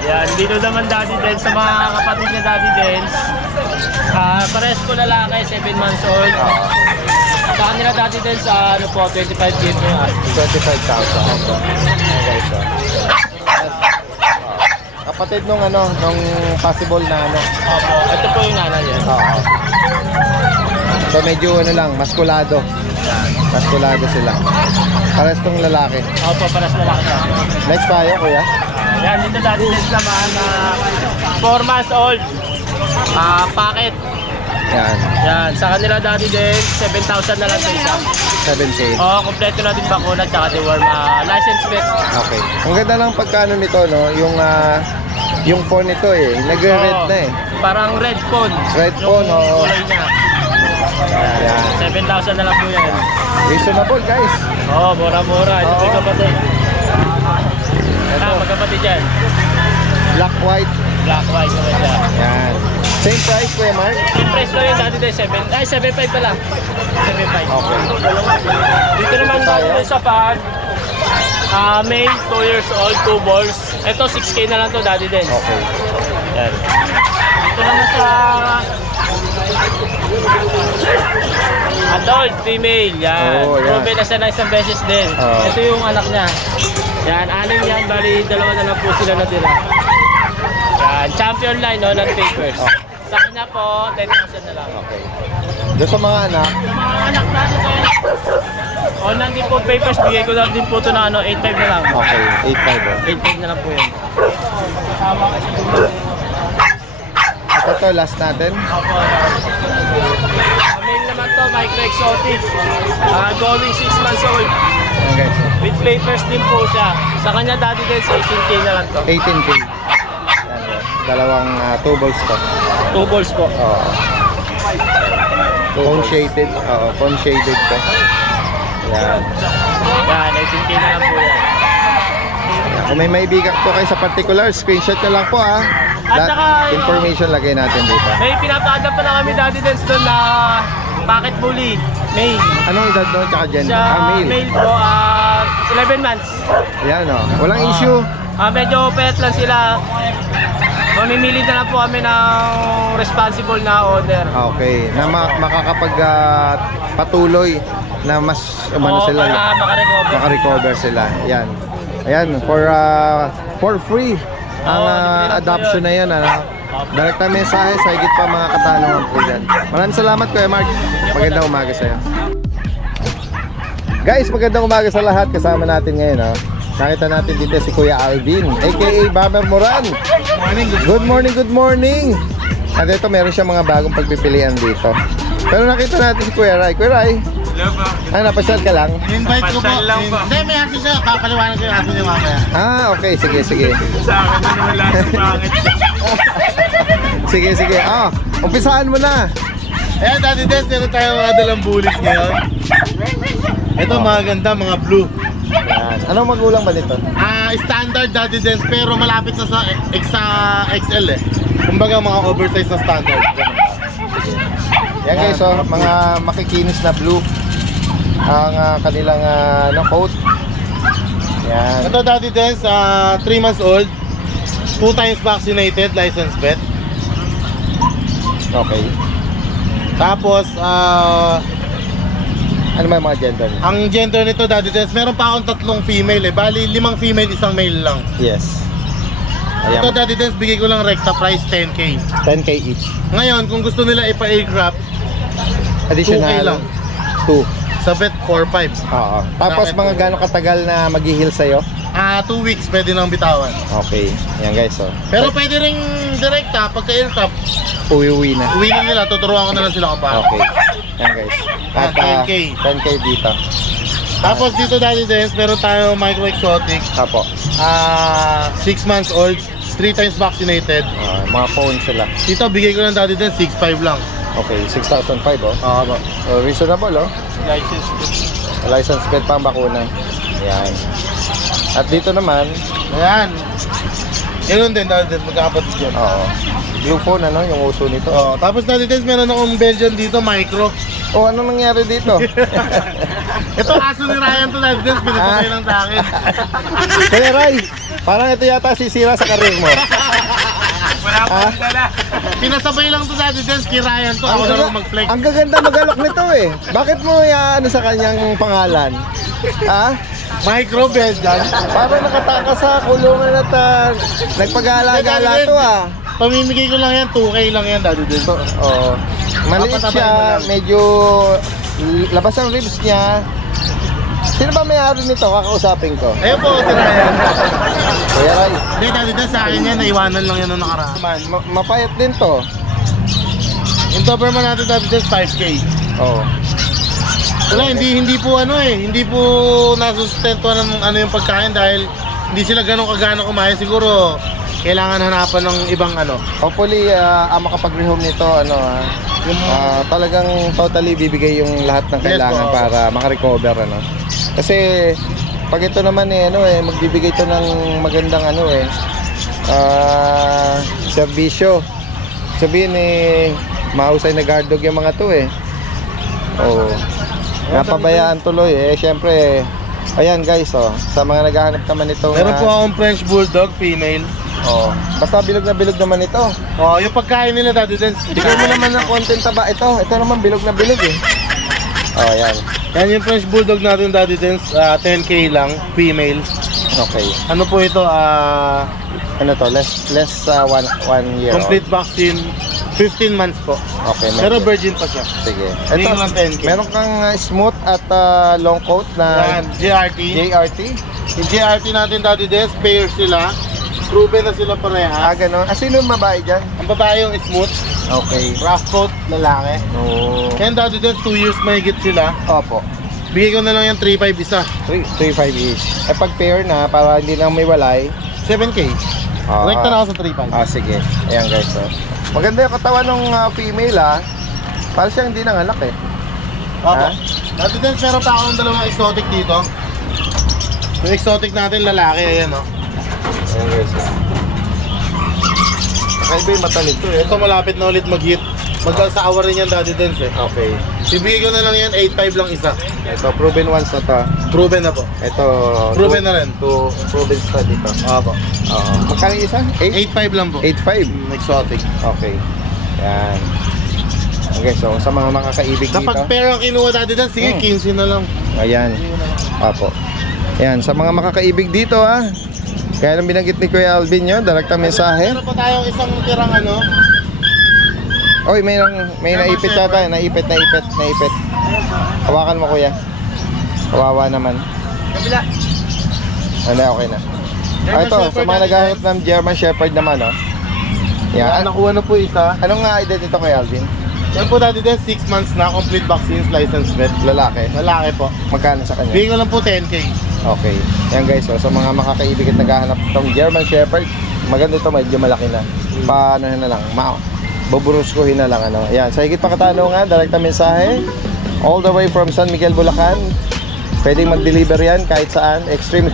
Yan, dito naman, Daddy Dance, sa mga kapatid niya, Daddy Dance. Pares ko lalaki, 7 months old. Sa kanila, Daddy Dance, 25K po yung asking. 25,000. Ayan guys, oh. kapatid nung nung possible na Opo, ito po yung nanay yan. Oo. So medyo lang, maskulado. Maskulado sila. Pares tong lalaki. Opo, paras na lang. Next tayo, kuya. Yan, dito dati din naman na 4 months old. Packet. Yan, Yan, sa kanila dati din, 7,000 na lang sa isa. 7K. Oo, kompleto na din bakuna tsaka deworm. License vet. Okay. Ang ganda lang pagkano nito, no? Yung phone nito nagre-red Oo, na Parang red phone. Red phone, yung oo. kulay niya. Yan. 7,000 na lang po yan. Reasonable, guys. Oo, mura-mura. Ito po Oo. yung kapatid. Magkapatid dyan. Black, white. Black, white naman siya. Yan. Same price, Kuya Mark? Yung price lang yung dati din, 7.5 pala. 7.5. Okay. Dito naman tayo sa pan. Male, 2 years old, 2 balls. Ito, 6K na lang to dati din. Okay. Yan. Dito naman sa adult, female. Yan. Oh, yan. Proven na siya na isang beses din. Oh. Ito yung anak niya. Yan, 6 yan. Bali, 2 na lang po sila natira. Yan, champion line, no, non-papers. Oh. Sa kanya po, 10,000 na lang. Okay. Doon sa mga anak, Sa mga anak natin tayo. O, nandun po papers, bigay ko lang din po ito na 8.5 na lang. okay, 8.5 8.5 na lang po yun. Ito to, last natin. Mail naman to, micro exotic. Going 6 months old. Okay. With papers din po siya. Sa kanya dati din sa 18K na lang to. 18K. Yan, dalawang 2 balls to. 2 balls po. Oo. Cone shaded. Oo, cone shaded to. Yan. Yan, 18K na lang po yan. Kung may maibigak po kayo sa particular, screenshot nyo lang po ha. At saka, Information lagay natin dito. may pinapaadap pa na kami dati din doon na pocket bully. Mail. Anong edad doon? Tsaka gender? Sa Male. mail po, 11 months. Yan o. Walang issue. Medyo payat lang sila. Mamimili na lang po kami ng responsible na owner. Okay. Na makakapag patuloy na mas sila. para makarecover. Makarecover sila. Yan. Ayan. For free. Ang adoption na yan. Direct na mensahe sa higit pa mga katanungan po dyan. Maraming salamat, Kuya Mark. Magandang umaga sa'yo. Guys, magandang umaga sa lahat. Kasama natin ngayon. Nakita natin dito si Kuya Alvin, aka Bamer Moran. Good morning, good morning. At ito, meron siya mga bagong pagpipilian dito. Pero nakita natin si Kuya Rai. Kuya Rai, napasyal ka lang? Invite ko po. Hindi, may asin siya. Papaliwanag ko yung asin niya mamaya. Okay, sige, sige. Sige, sige. Umpisahan mo na. Ayan, Daddy Des, meron tayong mga dalang bulis ngayon. Ito, mga ganda, mga blue. Yan. Anong magulang ba nito? Standard Daddy Des, pero malapit na sa XL eh. Kumbaga, mga oversize na standard. Yan guys, mga makikinis na blue ang kanilang coat. Yan. Ito, Daddy Des, 3 months old, 2 times vaccinated, license vet. Okay. Tapos, ano ba yung mga gender? ang gender nito, Daddy Des, meron pa akong 3 female eh. Bali, 5 female, 1 male lang. Yes. Ito, Ayan. Daddy Des, bigay ko lang recta price 10K. 10K each. Ngayon, kung gusto nila ipa-aircraft, 2K Additional lang. 2. Sa vet, 4-5. Oo. Tapos Bakit mga po? gano'ng katagal na mag-heal sa'yo? 2 weeks, pwede nang bitawan. Okay. Yan guys, Pero pwede ring direkta, pagka-aircraft, uwi-uwi na. uwi na nila, tuturuan ko na lang sila kung paano. Okay. Yan guys. At 10K. 10K dito. Tapos dito, Daddy Des, meron tayong micro exotic, Apo. 6 months old, 3 times vaccinated. Mga phone sila. Dito, bigay ko lang, Daddy Des, 6.5 lang. Okay, 6,005 oh. Reasonable License plate pang bakuna. Yan. At dito naman, Ayan. Yun din, Daddy Des, magkakapatid yun. blue phone yung uso nito. Tapos, Daddy Des, meron akong Belgian dito, micro. Anong nangyari dito? Ito, aso ni Ryan to, Daddy Des, pinatapay lang sa akin. Kaya Ray, parang ito yata sisira sa karir mo. Pinasabay lang to, Daddy Des, kay Ryan to. Ako na lang mag-flex. Ang gaganda magalok nito eh. Bakit mo ano sa kanyang pangalan? Micro Belgian. Parang nakataka sa kulungan at nagpag-aalaga to ah. Pamimigay ko lang yan, 2K lang yan, Daddy Denz. Oo. Maliit siya, medyo labas ang ribs niya. Sino ba may-ari nito? Kakausapin ko. Ayun po, si Ryan. Kuya Ray. Hindi, Daddy Denz, sa akin yan, naiwanan lang yan nung nakaraan. Mapayat din to. Yung Doberman natin, Daddy Denz, 5K. Oo. Wala, hindi po hindi po nasustentuhan ng ano yung pagkain dahil hindi sila ganun kagana kumain. Siguro, kailangan hanapan ng ibang ano. Hopefully, makapag-rehome nito, talagang totally bibigay yung lahat ng kailangan para makarecover, ano. Kasi, pag ito naman magbibigay ito ng magandang serbisyo. Sabihin mahusay na guard dog yung mga to Oo. Napabayaan tuloy syempre. Ayan guys, sa mga naghahanap naman ito. Meron po akong French Bulldog, female. Basta bilog na bilog naman ito. Yung pagkain nila, Daddy Denz. Bigay mo naman ng konting taba ito. Ito naman bilog na bilog yan. Yan yung French Bulldog natin, Daddy Denz. 10K lang, female. Okay. Ano po ito? Ano to? Less 1 year Complete vaccine, 15 months po. Okay. Pero virgin pa siya. Sige. Ito lang 10K. Meron kang smooth at long coat na JRT. Yung JRT natin, Daddy Denz, pair sila. Proven na sila parehas. Ganon. Sino yung babae dyan? Ang babae yung smooth. Okay. Rough coat, lalaki. Kaya Daddy Denz, 2 years mahigit sila. Opo. Bigay ko na lang yung 3.5 isa. 3.5 each. Pag pair na, para hindi lang may walay, 7K. Rekta na ako sa 3.5. Sige. Ayan guys. Maganda yung katawan ng female Para siyang hindi nanganak Opo. Daddy Denz, meron pa akong dalawang exotic dito. Yung exotic natin, lalaki. Ayan Ayan guys. Kakaiba yung mata nito Ito malapit na ulit mag-hit. Mag-asawa rin yan, Daddy Denz Okay. Ibigay ko na lang yan, 8.5 lang isa. Ito, proven once na to. Proven na po. Ito, Proven na rin. Proven stud ito. Opo. Magkano yung isa? 8.5 lang po. 8.5? Exotic. Okay. Yan. Okay, so sa mga makakaibig dito. Kapag pair ang kinuha, Daddy Denz, sige, 15 na lang. Ayan. Opo. Ayan, sa mga makakaibig dito Kaya nang binanggit ni Kuya Alvin yun, direktang mensahe. Meron pa tayong isang tirang Oy, may naipit yata. Naipit. Hawakan mo, Kuya. Kawawa naman. Kabila. Hindi, okay na. Ito, sa mga naghahanap ng German Shepherd naman, Yan. Nakuha na po isa. Anong edad ito kay Alvin? Yan po, Daddy Denz, 6 months na, complete vaccines, license vet. Lalaki? Lalaki po. Magkano sa kanya? Bigyan ko lang po 10K. Okay. Yan guys, sa mga makakaibig at naghahanap ng German Shepherd, maganda ito, medyo malaki na. Paano na lang, buburuskuhin na lang, Yan, sa higit pa katanungan, direkta mensahe, all the way from San Miguel, Bulacan. Pwedeng mag-deliver yan kahit saan, extreme.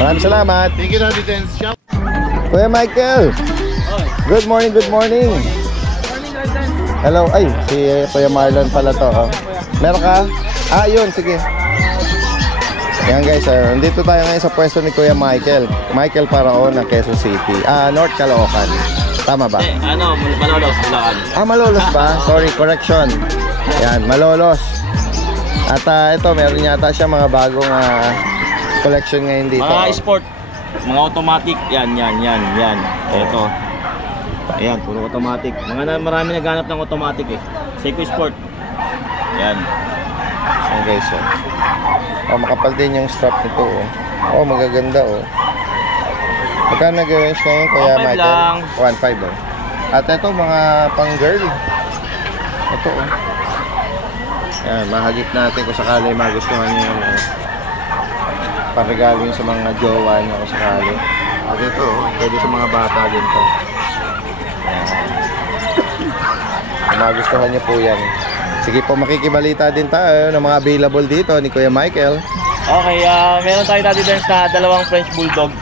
Maraming salamat. Thank you, Daddy Denz. Kuya Michael. Good morning. Hello. Ay, si Kuya Marlon pala to. Meron ka? Yun, sige. Yan guys, nandito tayo ngayon sa pwesto ni Kuya Michael. Michael Paraon ng Quezon City. North Caloocan. Tama ba? Malolos, Bulacan. Malolos ba? Sorry, correction. Yan, Malolos. At ito, meron yata siya mga bagong collection ngayon dito. Mga sport, mga automatic, yan. Ito. Ayan, puro automatic. Marami naghanap ng automatic Seiko Sport. Yan. Ayan guys, makapal din yung strap nito magaganda Magkano nag-range ngayon, Kuya 1.5 Michael? lang. 1.5 At ito, mga pang girl. Ito Yan, mahagip natin kung sakali magustuhan niyo yung parregalo sa mga jowa niyo kung sakali. At ito, pwede sa mga bata din to. Kung magustuhan niyo po yan. Sige po, makikibalita din tayo ng mga available dito ni Kuya Michael. Okay, meron tayo Daddy Denz na dalawang French Bulldog.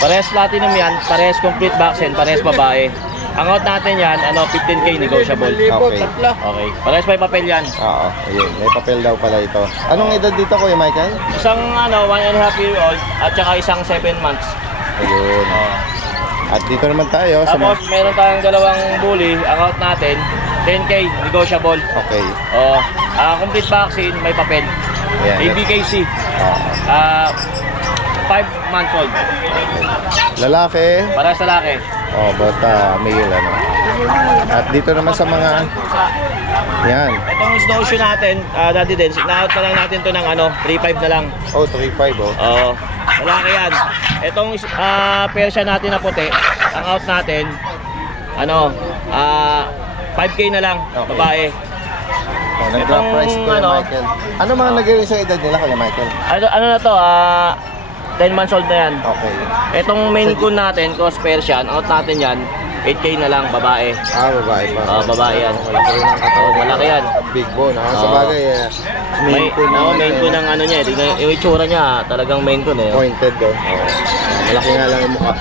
Parehas platinum yan, parehas complete vaccine, parehas babae. Ang out natin yan, 15K negotiable. Okay. Parehas may papel yan. Oo, ayun. May papel daw pala ito. Anong edad dito, Kuya Michael? Isang 1.5 year old at saka isang 7 months. Ayun. At dito naman tayo. Tapos meron tayong dalawang bully. Ang out natin, 10K negotiable. Okay. Complete vaccine, may papel. Ayan. ABKC. 5 months old. Lalaki. Para sa laki. Oh, but male ano. At dito naman sa mga yan. Itong snowshoe natin, Daddy Dens, na-out na lang natin to ng 3.5 na lang. Oh, 3.5 oh. Oo. Lalaki yan. Itong Persian natin na puti, ang out natin, 5K na lang, Okay. babae. Oh, nag-drop price ko Michael. Ano mga naging sa edad nila Kuya Michael? Ano na to, 10 months old na yan. Okay. Itong Maine Coon natin, cross Persian, out natin yan, 8K na lang, babae. Babae pa. Babae yan. Malaki rin ang katawan. Malaki yan. Big bone ha. Sa bagay Maine Coon ng ano niya, yung itsura niya, talagang Maine Coon eh. Pointed daw. Malaki nga lang yung mukha.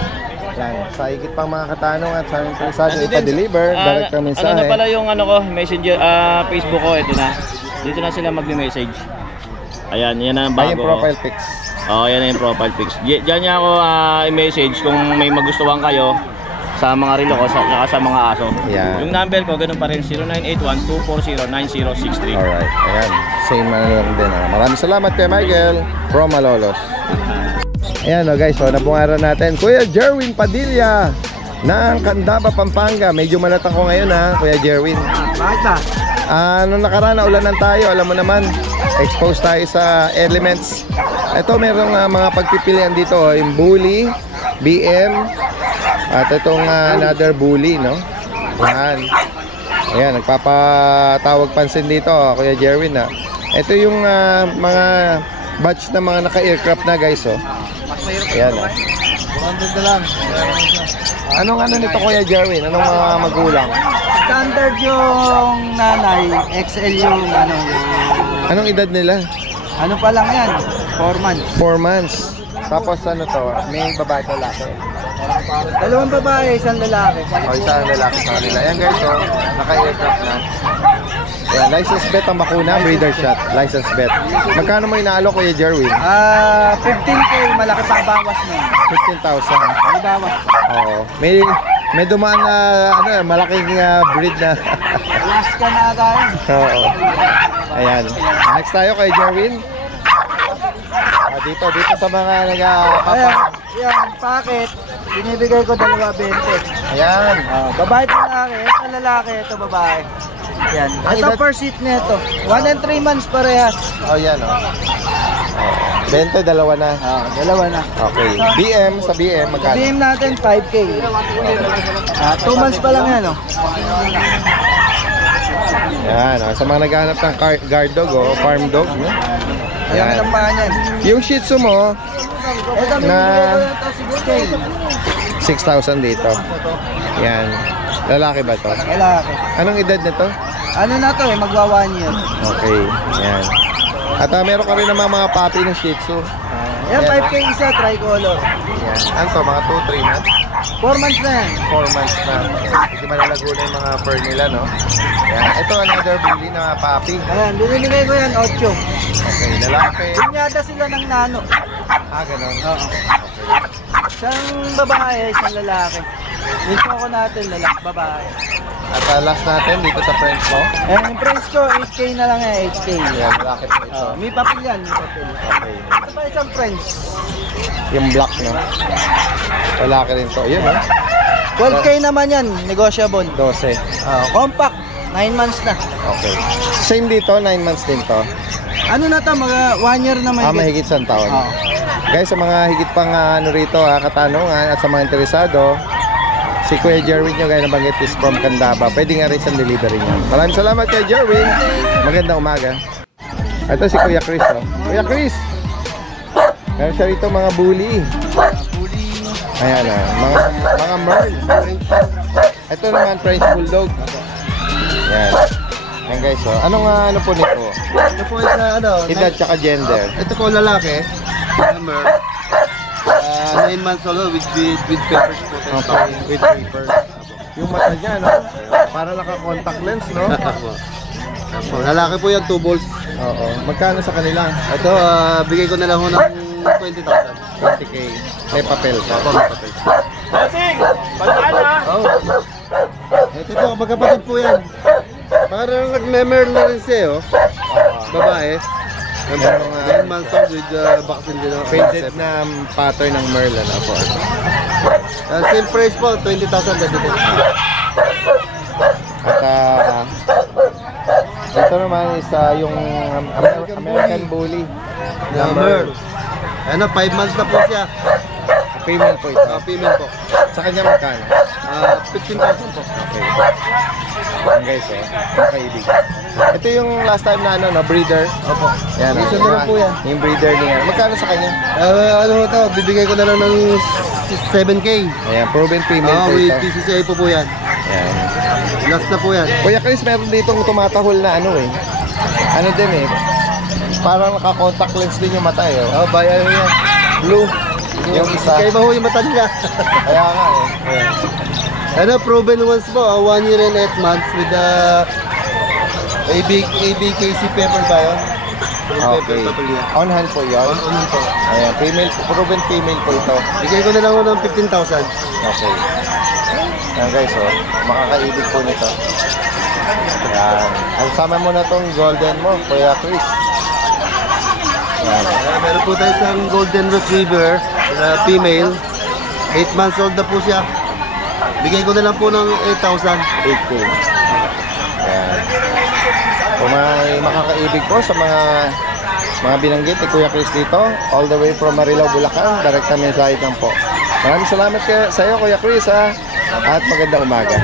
Yan. Sa higit pang mga katanong at sa interesado ipa-deliver, direct ang mensahe. Ano na pala yung messenger, Facebook ko, ito na. Dito na sila mag-message. Ayan, yan ang bago. Ay, yung profile pics. Yan na yung profile pics. Diyan niya ako i-message kung may magustuhan kayo sa mga relo ko, saka sa mga aso. Yan. Yung number ko, ganun pa rin, 0981-240-9063. Alright, ayan. Same lang din. Maraming salamat kay Michael from Malolos. Ayan guys, nabungaran natin. Kuya Jerwin Padilla ng Candaba, Pampanga. Medyo malat ako ngayon Kuya Jerwin. Bakit ba? Nung nakaraan na ulanan tayo, alam mo naman, expose tayo sa elements. Ito merong mga pagpipilian dito, yung Bully, BM, at itong another Bully, no? Yan. Ayan, nagpapatawag pansin dito, Kuya Jerwin Ito yung mga batch na mga naka-aircraft na guys, Ayan, 100 na lang. Anong nito Kuya Jerwin? Anong mga magulang? Standard yung nanay, XL yung Anong edad nila? ano pa lang yan, 4 months. 4 months. Tapos to? May babae ko laki. Dalawang babae, isang lalaki. O isa ang lalaki sa kanila. Ayan guys, naka-aircraft na. Ayan, license bet ang bakuna, breeder shot. License bet. Magkano mo inaalo Kuya Jerwin? 15K, malaki pa bawas na. 15,000. May bawas. Oo. May dumaan na malaking breed na. Last ka na tayo. Oo. Ayan. Next tayo kay Jerwin. Dito sa mga Ayan, yan, packet. Binibigay ko 2.20. Ayan. Babae ito lalaki, ito lalaki, ito babae. Yan. Ang Ito edad- per seat nito. 1 and 3 months parehas. Oh, yan 20, dalawa na. Dalawa na. Okay. BM, sa BM, magkano? Sabihin natin 5K. 2 months pa lang yan, Yan, sa mga naghahanap ng guard dog o farm dog, no? Ayan Yan. ang paan yan. Yung Shih Tzu mo, Ito, Na- binibigay ko ito 6K. 6,000 dito. Yan. Lalaki ba to? Lalaki. Anong edad nito? Ano na to magwa 1 year. Okay. Yan. At meron ka rin naman mga puppy ng Shih Tzu. Yan, 5K isa, tricolor. Yan. Ano to? Mga 2-3 months? 4 months na yan. 4 months na. Hindi malalago na yung mga fur nila, no? Yan. Ito, another bully na puppy. Ayan, binibigay ko yan 8. Okay. Lalaki. Pinyada sila ng nano. Ganon. Oo. Isang babae, isang lalaki. Dito ako natin, lalaki, babae. At last natin dito sa French mo. Yung price ko, 8K na lang yan, 8K. Yan, lalaki po ito. May papel yan, may papel. Okay. Ito pa isang French. Yung black, no? Lalaki rin to. Yun, no? 12K naman yan, negotiable. 12. Compact, 9 months na. Okay. Same dito, 9 months din to. Ano na to, mga 1 year na may Mahigit sa taon. Oo. Guys, sa mga higit pang rito, katanungan at sa mga interesado, si Kuya Jerwin yung gaya nabanggit is from Candaba. Pwede nga rin sa delivery niya. Maraming salamat kay Jerwin. Magandang umaga. Ito si Kuya Chris. Kuya Chris! Meron siya rito mga bully. Ayan mga merl. Ito naman French Bulldog. Ayan. Ayan guys, anong ano po nito? Ito po isa, Edad tsaka gender. ito po lalaki. Number. 9 months old with papers po. Okay, with paper. Yung mata niya, no? Para naka-contact lens, no? Lalaki po yan, 2 balls. Oo. Magkano sa kanila? Ito, bigay ko na lang ho ng 20,000. 20K. May papel ka. Bossing! Pagkaan Oh. Ito po, magkapatid po yan. Parang nag-memer na rin siya, Babae. Merong 9 months old with vaccine din ako. faded na pattern ng Merl, ano po. Same price po, 20,000 dati din. At ito naman is yung American Bully na Merl. Ano, 5 months na po siya. Female po ito. Female po. Sa kanya magkano? 15,000 po. Okay. Yan guys, makaibig. Ito yung last time na breeder. Opo. Yan. Isa na lang po yan. Yung breeder niya. Magkano sa kanya? Ano to, bibigay ko na lang ng 7K. Ayan, proven female po with ito. PCCI po yan. Ayan. Last na po yan. Kuya Chris, meron ditong tumatahol na ano din parang naka-contact lens din yung mata Bayan yan. Blue. Yung isa. Kaya ba ho yung mata nila? Kaya nga Ayan. Ano, proven once po, 1 year and 8 months with the ABKC pepper ba yun? Okay. On hand po yun. On hand po. Ayan, proven female po ito. Bigay ko na lang ng 15,000. Okay. Ayan guys, makakaibig po nito. Ayan. Ang sama mo na tong golden mo, Kuya Chris. Ayan. Meron po tayo isang golden retriever na female. 8 months old na po siya. Bigay ko na lang po ng 8,000. 8K. Ayan. Kung may makakaibig po sa mga binanggit ni Kuya Chris dito, all the way from Marilao, Bulacan, direct na mensahe lang po. Maraming salamat sa iyo, Kuya Chris, at magandang umaga.